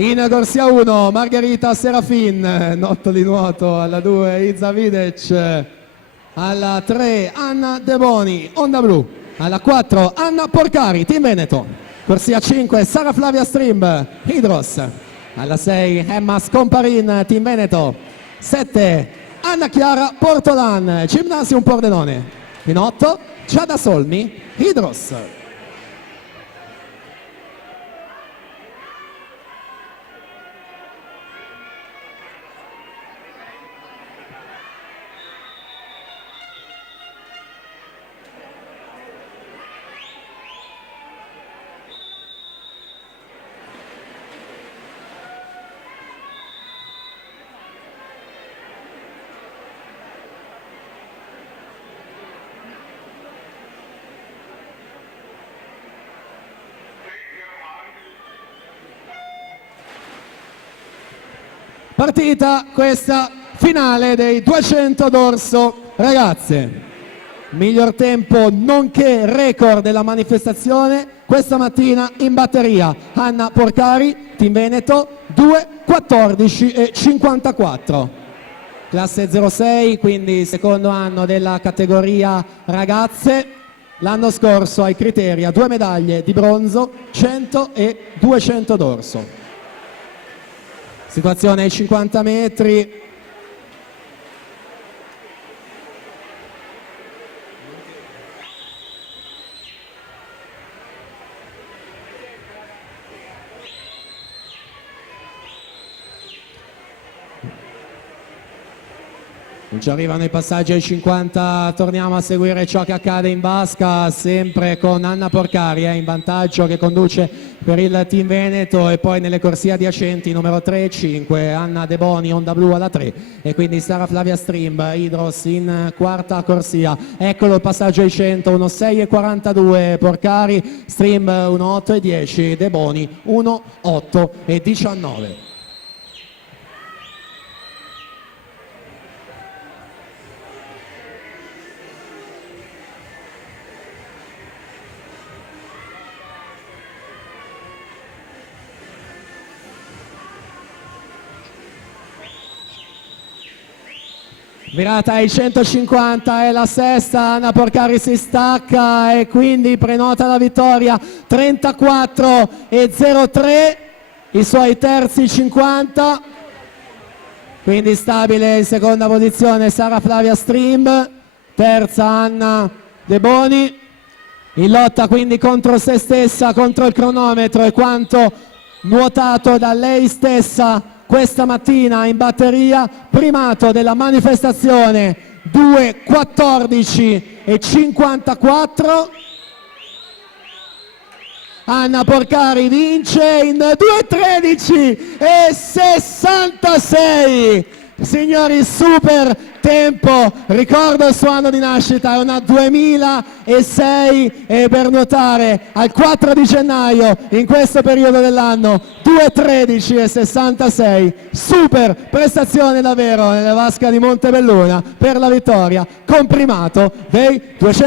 In corsia 1 Margherita Serafin, Notto di nuoto, alla 2 Iza Videc, alla 3 Anna De Boni, Onda Blu, alla 4 Anna Porcari, Team Veneto, corsia 5 Sara Flavia Stream, Hydros, alla 6 Emma Scomparin, Team Veneto, 7 Anna Chiara Portolan, Gymnasium Pordenone, in 8 Giada Solmi, Hydros. Partita questa finale dei 200 dorso, ragazze. Miglior tempo nonché record della manifestazione questa mattina in batteria Anna Porcari, Team Veneto, 2:14:54. Classe 06, quindi secondo anno della categoria ragazze. L'anno scorso ai criteri a 2 medaglie di bronzo, 100 e 200 dorso. Situazione ai 50 metri. Non ci arrivano i passaggi ai 50, torniamo a seguire ciò che accade in vasca, sempre con Anna Porcari in vantaggio, che conduce per il Team Veneto, e poi nelle corsie adiacenti numero 3 e 5 Anna De Boni, Onda Blu alla 3, e quindi Sara Flavia Stream, Hydros in quarta corsia. Eccolo il passaggio ai 100, 1:6:42 Porcari, Stream 1:8:10, De Boni 1:8:19. Virata ai 150, è la sesta, Anna Porcari si stacca e quindi prenota la vittoria, 34:03, i suoi terzi 50, quindi stabile in seconda posizione Sara Flavia Stream, terza Anna De Boni, in lotta quindi contro se stessa, contro il cronometro e quanto nuotato da lei stessa questa mattina in batteria. Primato della manifestazione, 2:14:54. Anna Porcari vince in 2:13:66. Signori, super tempo, ricordo il suo anno di nascita, è una 2006, e per nuotare al 4 di gennaio in questo periodo dell'anno 2:13:66, super prestazione davvero nella vasca di Montebelluna per la vittoria con primato dei 200.